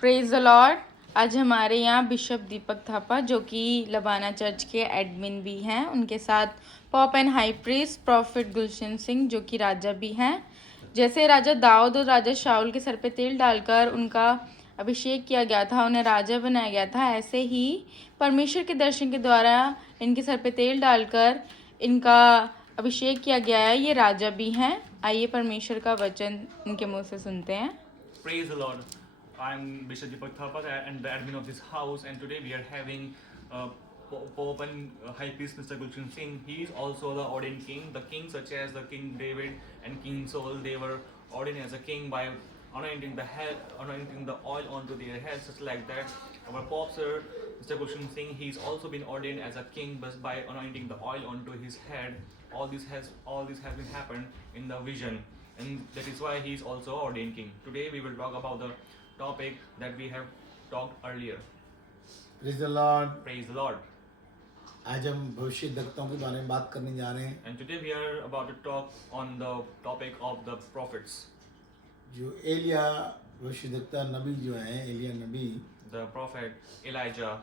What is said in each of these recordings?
Praise the Lord. आज हमारे यहाँ बिशप दीपक थापा जो कि लबाना चर्च के एडमिन भी हैं, उनके साथ pope and high priest prophet Gulshan Singh जो कि राजा भी हैं। जैसे राजा दाऊद और राजा शाऊल के सर पे तेल डालकर उनका अभिषेक किया गया था, उन्हें राजा बनाया गया था, ऐसे ही परमेश्वर के दर्शन के द्वारा इनके सर पे तेल डालकर इनका अभिषेक किया गया है। ये राजा भी हैं। आइए परमेश्वर का वचन इनके मुंह से सुनते हैं। Praise the Lord. I'm Bishop Deepak Thapa and the admin of this house, and today we are having Pope and High Priest Mr. Gulshan Singh. He is also the ordained king. The kings such as the King David and King Saul, they were ordained as a king by anointing the oil onto their heads, just like that. Our Pope Sir, Mr. Gulshan Singh, he's also been ordained as a king, but by anointing the oil onto his head. All this has been happened in the vision, and that is why he is also ordained king. Today we will talk about the topic that we have talked earlier. Praise the Lord. Praise the Lord. आज हम भविष्यद्वक्ताओं के बारे में बात करने जा रहे हैं। And today we are about to talk on the topic of the prophets. जो एलिया भविष्यद्वक्ता नबी जो हैं, एलिया नबी, The prophet Elijah.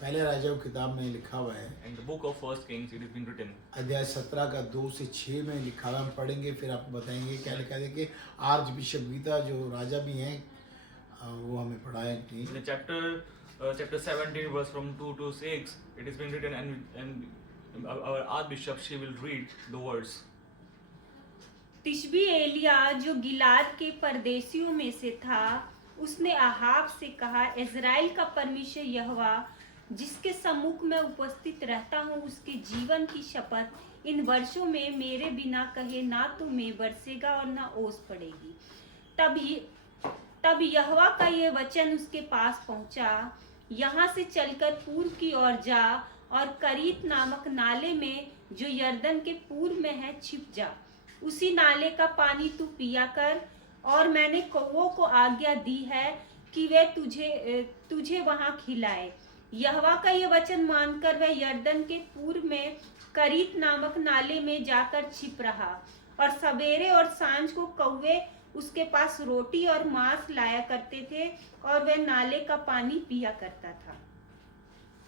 पहले राजा की किताब में लिखा हुआ है। In the book of First Kings it has been written. अध्याय 17 का 2 से 6 में लिखा हुआ, हम पढ़ेंगे फिर आपको बताएंगे क्या लिखा है। देखिए आर्च बिशप गीता जो राजा भी हैं वो हमें पढ़ाए। In the chapter 17 verse from 2 to 6 it has been written, and our archbishop she will read the words. तिशबी Elia जो गिलाद के परदेशियों में से था, उसने आहाब से कहा, इज़राइल का परमेश्वर यहोवा जिसके सम्मुख में उपस्थित रहता हूँ, उसके जीवन की शपथ, इन वर्षों में मेरे बिना कहे ना तो मेघ बरसेगा और ना ओस पड़ेगी। तब यहोवा का ये वचन उसके पास पहुंचा, यहाँ से चलकर पूर्व की ओर जा और करीत नामक नाले में जो यरदन के पूर्व में है छिप जा। उसी नाले का पानी तू पिया कर, और मैंने कौवों को आज्ञा दी है कि वे तुझे वहां खिलाए। यहोवा का ये वचन मानकर वह यरदन के पूर्व में करीत नामक नाले में जाकर छिप रहा, और सवेरे और सांझ को कौवे उसके पास रोटी और मांस लाया करते थे, और वह नाले का पानी पिया करता था।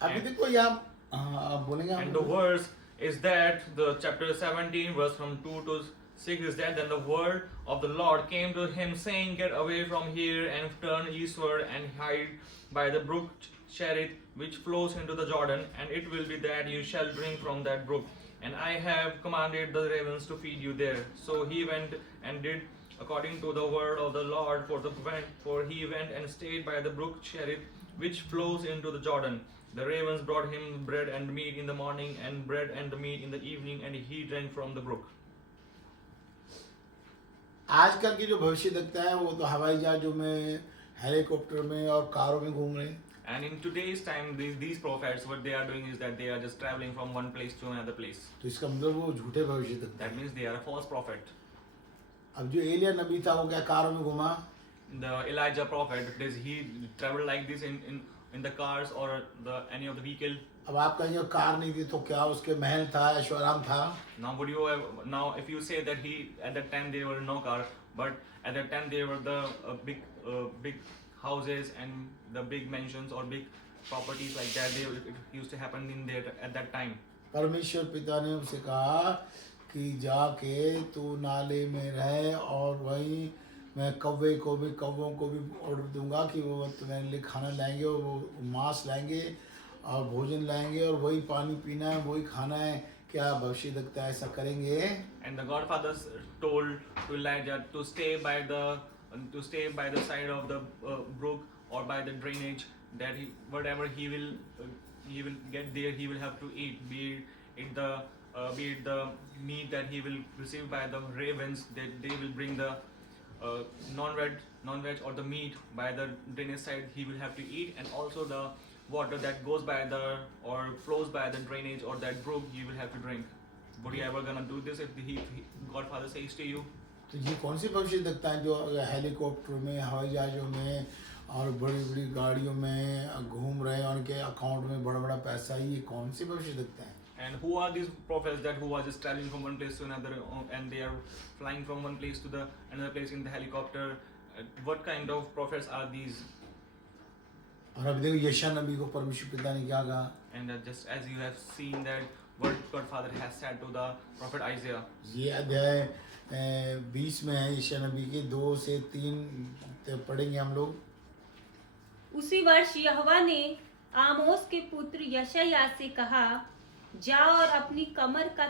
अभी देखो यहाँ आप बोलेंगे। And the verse is that the chapter 17 verse from 2 to 6 is that, then the word of the Lord came to him saying, get away from here and turn eastward and hide by the brook Cherith, which flows into the Jordan, and it will be that you shall drink from that brook, and I have commanded the ravens to feed you there. So he went and did according to the word of the Lord, for he went and stayed by the brook Cherith, which flows into the Jordan. The ravens brought him bread and meat in the morning, and bread and the meat in the evening, and he drank from the brook. आजकल की जो भविष्यद्वक्ता है वो तो हवाई जहाजों में, हेलीकॉप्टर में और कारों में घूम रहे हैं। And in today's time, these prophets, what they are doing is that they are just traveling from one place to another place. तो इसका मतलब वो झूठे भविष्यद्वक्ता That means they are a false prophet. अब जो एलिया नबी था वो क्या कारों में घुमा? The Elijah prophet, does he travel like this in the cars or any of the vehicle? अब आप कहेंगे कार नहीं थी तो क्या उसके महल था, ऐशोआराम था? Now if you say that at that time there were no car, but at that time there were the big houses and the big mansions or big properties like that. It used to happen in there at that time. परमेश्वर पिता ने उसे कहा कि जाके तू नाले में रहे, और वहीं मैं कौवों को भी ऑर्डर दूंगा कि वो तुम्हारे लिए खाना लाएंगे, और वो मांस लाएंगे और भोजन लाएंगे, और वही पानी पीना है, वही खाना है। क्या भविष्यद्वक्ता ऐसा करेंगे? And the godfathers told to Elijah to stay by the side of the brook or by the drainage, that whatever he will get there, he will have to eat, be it the meat that he will receive by the ravens, that they will bring the non-veg or the meat by the drainage side, he will have to eat, and also the water that goes by or flows by the drainage or that brook, he will have to drink. Would you ever gonna do this if Godfather says to you? तो ये कौन सी भविष्यद्वक्ता है जो helicopter में, हवाई जहाजों में और बड़ी बड़ी गाड़ियों में घूम रहे हैं, उनके अकाउंट में बड़ा बड़ा पैसा है? ये कौन सी भविष्यद्वक्ता है? And who are these prophets who are just traveling from one place to another, and they are flying from one place to another place in the helicopter, What kind of prophets are these? और अभी देखो यशा नबी को परमेश्वर पिता ने क्या कहा, And just as you have seen that what God Father has said to the prophet Isaiah. ये अध्याय 20 में है, यशा नबी के 2 से 3 पढ़ेंगे हम लोग। उसी वर्ष यहोवा ने आमोस के पुत्र यशायाह से कहा, जा और अपनी कमर का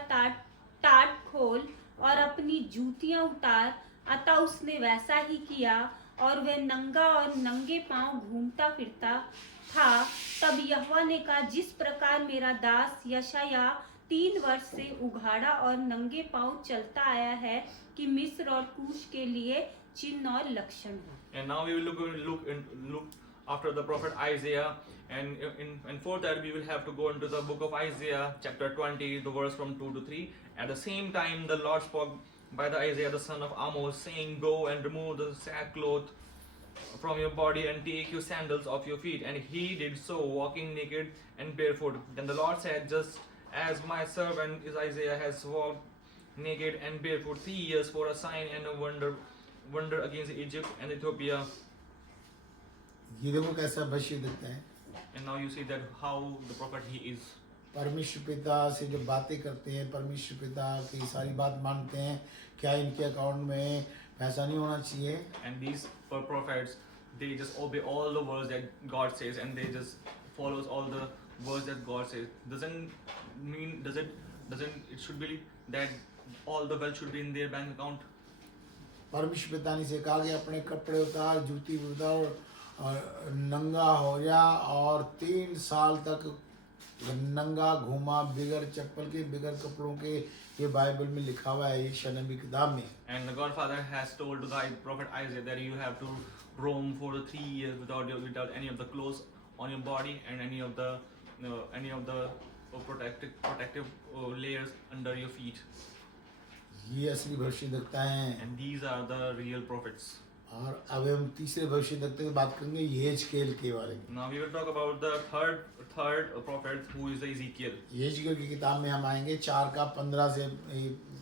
टाट खोल और अपनी जूतियां उतार। अतः उसने वैसा ही किया और वह नंगा और नंगे पांव घूमता फिरता था। तब यहोवा ने कहा, जिस प्रकार मेरा दास यशायाह 3 वर्ष से उघाड़ा और नंगे पांव चलता आया है कि मिस्र और कूश के लिए चिन्ह और लक्षण हो। And now we will look after the prophet Isaiah, and for that we will have to go into the book of Isaiah chapter 20, the verse from 2 to 3. At the same time the Lord spoke by the Isaiah the son of Amos, saying, go and remove the sackcloth from your body and take your sandals off your feet. And he did so, walking naked and barefoot. Then the Lord said, just as my servant Isaiah has walked naked and barefoot 3 years for a sign and a wonder against Egypt and Ethiopia. ये देखो कैसा भविष्य दिखता है। And now you see that how the prophet he is. परमेश्वर पिता से जब बातें करते हैं, परमेश्वर पिता की सारी बात मानते हैं, क्या इनके अकाउंट में पैसा नहीं होना चाहिए? And these prophets, they just obey all the words that God says, and they just follows all the words that God says. It should be that all the wealth should be in their bank account. परमेश्वर पिता ने से कहा कि अपने कपड़े उतार, जूती उतार और नंगा हो जा, और 3 साल तक नंगा घूमा बिगर चप्पल के, बिगर कपड़ों के। ये बाइबल में लिखा हुआ है, यशायाह नबी की किताब में। And the Godfather has told to the prophet Isaiah that you have to roam for the 3 years without any of the clothes on your body and any of the protective layers under your feet. ये असली भविष्य देखता है। And these are the real prophets. और अब हम तीसरे भविष्य देखते हुए बात करेंगे यहेजकेल के बारे में। Now we will talk about the third prophet, who is the Ezekiel. यहेजकेल की किताब में हम आएंगे 4:15 से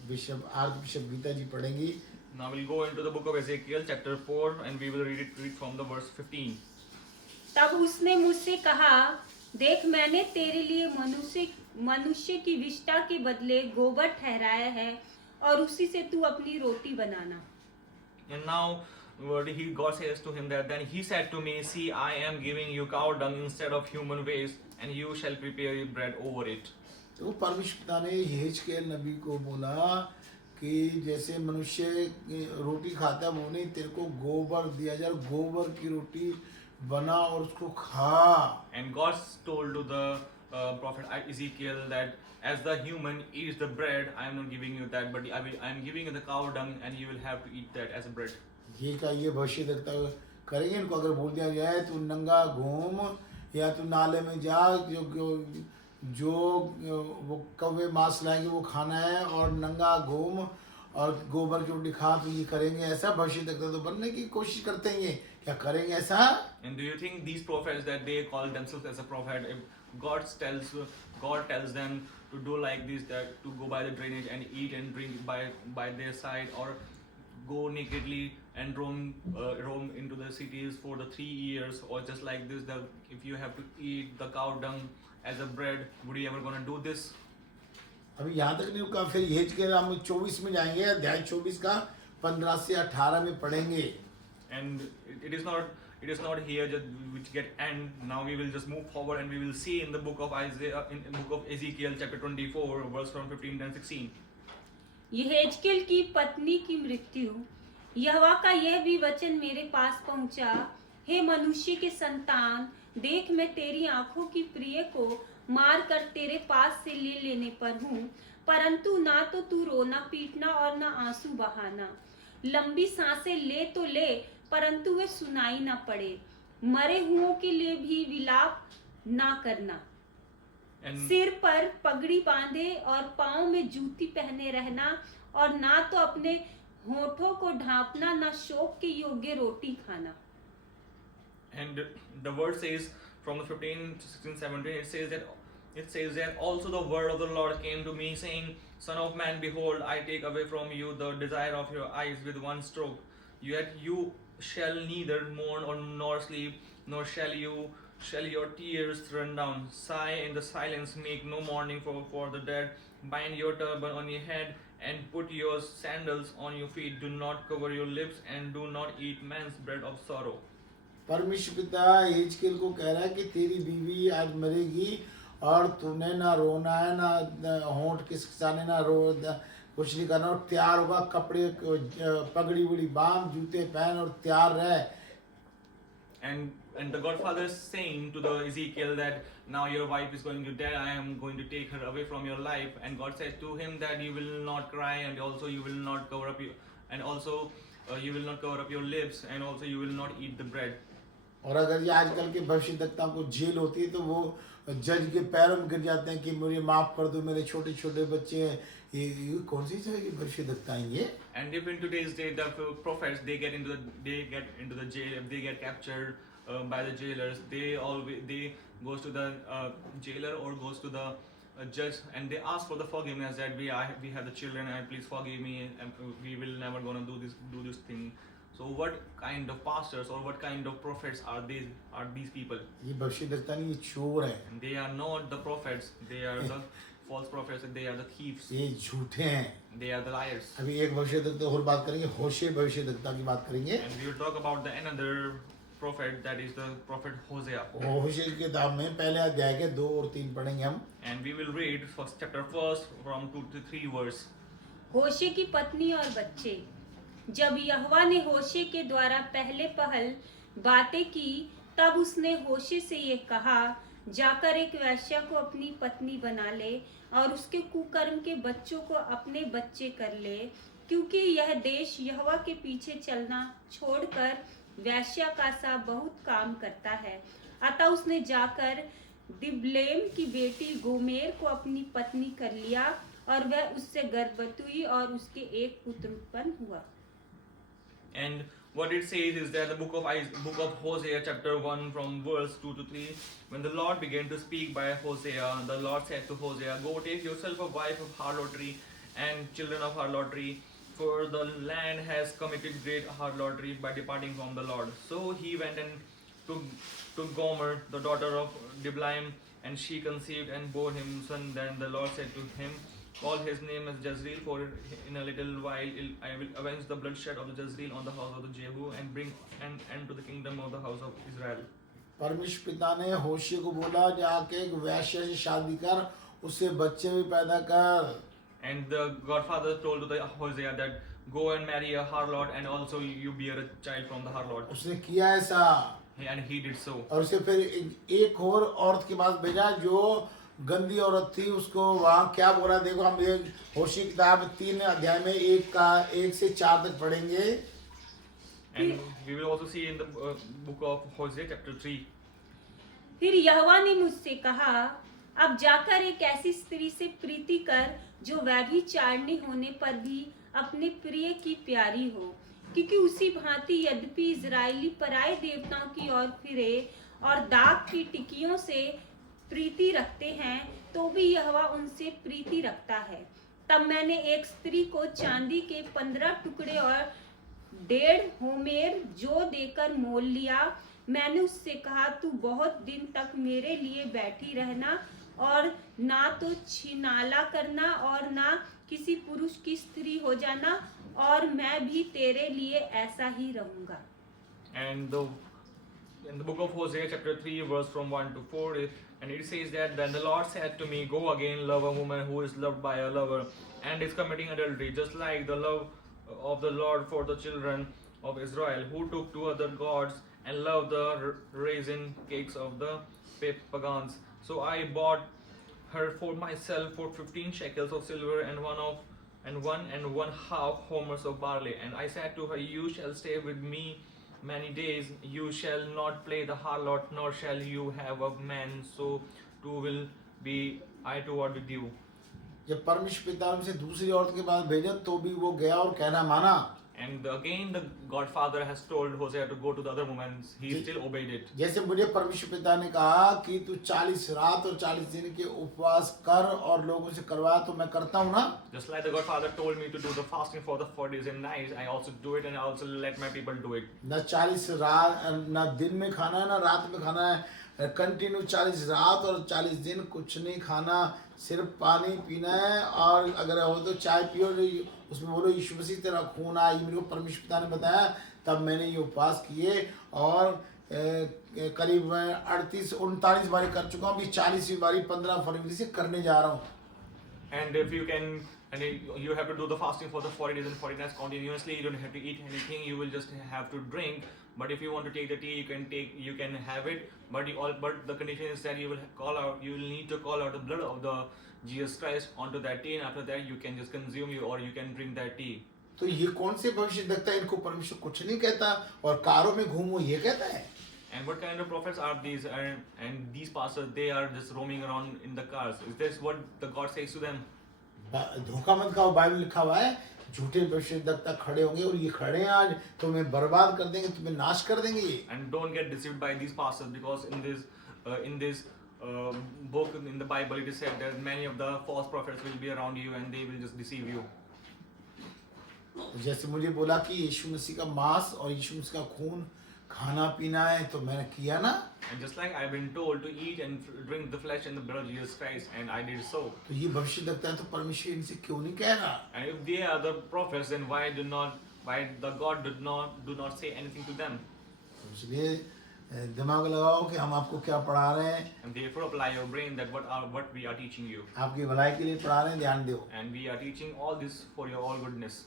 bishop archbishop Gita ji पढ़ेंगी। Now we'll go into the book of Ezekiel chapter 4, and we will read from the verse 15. तब उसने मुझसे कहा, देख मैंने तेरे लिए मनुष्य की विष्ठा के बदले गोबर ठहराया है और उसी से तू अपनी रोटी बनाना। And now God says to him that, then he said to me, see, I am giving you cow dung instead of human waste, and you shall prepare your bread over it. तो परमेश्वर पिता ने यहेजकेल नबी को बोला कि जैसे मनुष्य रोटी खाता है वो नहीं, तेरे को गोबर दिया जाए, गोबर की रोटी बना और उसको खा। And God told to the prophet Ezekiel that as the human eats the bread, I am not giving you that, but I am giving you the cow dung, and you will have to eat that as a bread. ये का ये भविष्य देखता हुआ करेंगे। इनको अगर बोल दिया जाए तू नंगा घूम या तू नाले में जा, जो वो कौवे मांस लाएंगे वो खाना है, और नंगा घूम और गोबर की रोटी खा, तो ये करेंगे ऐसा भविष्य देखता तो बनने की कोशिश करते हैं। ये क्या करेंगे ऐसा? And do you think these prophets that they call themselves as a prophet, if God tells them to do like this, that to go by the drainage and eat and drink by their side, or go nakedly and roam into the cities for the 3 years, or just like this, that if you have to eat the cow dung as a bread, would you ever gonna do this? अभी यहाँ तक नहीं रुका, फिर यहेजकेल हम 24 में जाएंगे, अध्याय 24 का 15 से 18 में पढ़ेंगे। And it is not here just which get end. Now we will just move forward, and we will see in the book of Isaiah, in the book of Ezekiel chapter 24, verse from 15 and 16. यहेजकेल की पत्नी की मृत्यु। यहोवा का यह भी वचन मेरे पास पहुंचा, हे मनुष्य के संतान, देख मैं तेरी आंखों की प्रिय को मार कर तेरे पास से ले लेने पर हूँ, परंतु ना तो तू रोना पीटना और ना आंसू बहाना। लंबी सांसें ले तो ले, परंतु वे सुनाई ना पड़े। मरे हुओं के लिए भी विलाप ना करना। सिर पर पगड़ी बांधे और पाँव में जूती पहने रहना, और ना तो अपने होठों को ढांपना, ना शोक के योग्य रोटी खाना। And the word says from the 15, 16, 17, it says that also the word of the Lord came to me, saying, Son of man, behold, I take away from you the desire of your eyes with one stroke. Yet you shall neither mourn or nor sleep, nor shall your tears run down. Sigh in the silence, make no mourning for the dead. Bind your turban on your head and put your sandals on your feet. Do not cover your lips and do not eat man's bread of sorrow. परमेश्वर पिता हिजकियेल को कह रहा है कि तेरी बीवी आज मरेगी और तूने ना रोना है, ना होंठ खिसखिसाने, ना रो कुछ नहीं करना, और तैयार होगा, कपड़े पगड़ी वगड़ी बांध, जूते पहन और तैयार रह. And the Godfather is saying to the Ezekiel that now your wife is going to die, I am going to take her away from your life. And God said to him that you will not cry, and also you will not cover up you will not cover up your lips, and also you will not eat the bread. और अगर ये आजकल के भविष्यद्वक्ताओं को jail होती है तो वो जज के पैरों में गिर जाते हैं कि मुझे माफ कर दो, मेरे छोटे छोटे बच्चे हैं. ये कौन सी तरह की भविष्यद्वक्ता हैं ये? And if in today's day the prophets they get into the jail, if they get captured by the jailers, they goes to the jailer or goes to the judge and they ask for the forgiveness that we have the children and please forgive me and we will never gonna do this thing. So what kind of pastors or what kind of prophets are these people? ये भविष्यद्वक्ता नहीं, ये चोर हैं. And they are not the prophets, they are the false prophets, they are the thieves, ये झूठे हैं. they are the liars. अभी एक भविष्यद्वक्ता और बात करेंगे, होशे भविष्यद्वक्ता की बात करेंगे. And we will talk about another prophet, that is the prophet Hosea. होशे की किताब में पहले अध्याय के 2 और 3 पढ़ेंगे हम. And we will read first chapter first from 2 to 3 verse. होशे की पत्नी और बच्चे. जब यहोवा ने होशे के द्वारा पहले पहल बातें की, तब उसने होशे से ये कहा, जाकर एक वेश्या को अपनी पत्नी बना ले और उसके कुकर्म के बच्चों को अपने बच्चे कर ले, क्योंकि यह देश यहोवा के पीछे चलना छोड़कर वेश्या का सा बहुत काम करता है. अतः उसने जाकर दिबलेम की बेटी गोमेर को अपनी पत्नी कर लिया और वह उससे गर्भवती हुई और उसके एक पुत्र उत्पन्न हुआ. And what it says is that the book of Hosea chapter 1 from verse 2 to 3, when the Lord began to speak by Hosea, the Lord said to Hosea, go take yourself a wife of harlotry and children of harlotry, for the land has committed great harlotry by departing from the Lord. So he went and took Gomer, the daughter of Diblaim, and she conceived and bore him son. Then the Lord said to him, call his name as Jezreel, for in a little while I will avenge the bloodshed of the Jezreel on the house of the Jehu and bring an end to the kingdom of the house of Israel. परमेश्वर पिता ने होशे को बोला, जाके एक वैश्य से शादी कर, उससे बच्चे भी पैदा कर. And the Godfather told to the Hosea that go and marry a harlot and also you bear a child from the harlot. उसने किया ऐसा. And he did so. और उसे फिर एक और औरत के पास भेजा जो गंदी औरत थी. उसको वहाँ क्या बोला देखो, हम ये होशे की किताब 3 अध्याय में 1 से 4 तक पढ़ेंगे. And we will also see in the book of Hosea chapter 3. फिर यहोवा ने मुझसे कहा, अब जाकर एक ऐसी स्त्री से प्रीति कर जो व्यभिचारिणी होने पर भी अपने प्रिय की प्यारी हो, क्योंकि उसी भांति यद्यपि इजरायली पराये देवताओं की ओर फिरे और दाग की टिकियों से प्रीति रखते हैं, तो भी यहोवा उनसे प्रीति रखता है. तब मैंने एक स्त्री को चांदी के 15 टुकड़े और 1.5 होमेर जो देकर मोल लिया. मैंने उससे कहा, तू बहुत दिन तक मेरे लिए बैठी रहना और ना तो छिनाला करना और ना किसी पुरुष की स्त्री हो जाना, और मैं भी तेरे लिए ऐसा ही रहूंगा. And in the book of Hosea chapter 3 verse from 1 to 4, and it says that then the Lord said to me, go again, love a woman who is loved by a lover and is committing adultery, just like the love of the Lord for the children of Israel, who took to other gods and loved the raisin cakes of the pagans. So I bought her for myself for 15 shekels of silver and 1.5 homers of barley. And I said to her, you shall stay with me many days, you shall not play the harlot, nor shall you have a man, so too will be I toward with you. जब परमेश्वर पिता ने उसे दूसरी औरत के पास भेजा तो भी वो गया और कहना माना. And again, the Godfather has told Hosea to go to the other women. He still obeyed it. जैसे मुझे परमेश्वर पिता ने कहा कि तू 40 रात और 40 दिन के उपवास कर और लोगों से करवा, तो मैं करता हूँ ना. Just like the Godfather told me to do the fasting for the 40 days and nights, I also do it, and I also let my people do it. ना 40 रात, ना दिन में खाना है ना रात में खाना है. कंटिन्यू 40 रात और 40 दिन कुछ नहीं खाना, सिर्फ पानी पीना है. और अगर हो तो चाय पियो, उसमें बोलो यीशु मसीह तेरा खून आ. ये मेरे को परमेश्वर पिता ने बताया, तब मैंने ये उपवास किए और करीब 38-39 बारी कर चुका हूँ. अभी 40वीं बारी 15 फरवरी से करने जा रहा हूँ. And if you can, and you have to do the fasting for the 40 days and 40 nights continuously. You don't have to eat anything. You will just have to drink. But if you want to take the tea, you can have it. But the condition is that you will need to call out the blood of the Jesus Christ onto that tea, and after that you can just consume or you can drink that tea. तो ये कौन से भविष्य देखता है? इनको परमेश्वर कुछ नहीं कहता, और कारों में घूमो ये कहता है. And what kind of prophets are these? And these pastors, they are just roaming around in the cars. Is this what the God says to them? धोखा मत खाओ. बाइबल लिखा हुआ है झूठे भविष्यद्वक्ता खड़े होंगे, और ये खड़े हैं आज, तुम्हें बर्बाद कर देंगे, तुम्हें नाश कर देंगे ये. And don't get deceived by these pastors, because in this book in the Bible it is said that many of the false prophets will be around you and they will just deceive you. जैसे मुझे बोला कि यीशु मसीह का मांस और यीशु मसीह का खून खाना पीना है, तो मैंने किया ना. And just like I've been told to eat and drink the flesh and the blood of Jesus Christ, and I did so. तो ये भविष्यद्वक्ता है, तो परमेश्वर इनसे क्यों नहीं कह रहा? And if they are the prophets, then why the God do not say anything to them? इसलिए दिमाग लगाओ कि हम आपको क्या पढ़ा रहे हैं. And therefore apply your brain that what we are teaching you. आपकी भलाई के लिए पढ़ा रहे हैं, ध्यान दो. And we are teaching all this for your all goodness.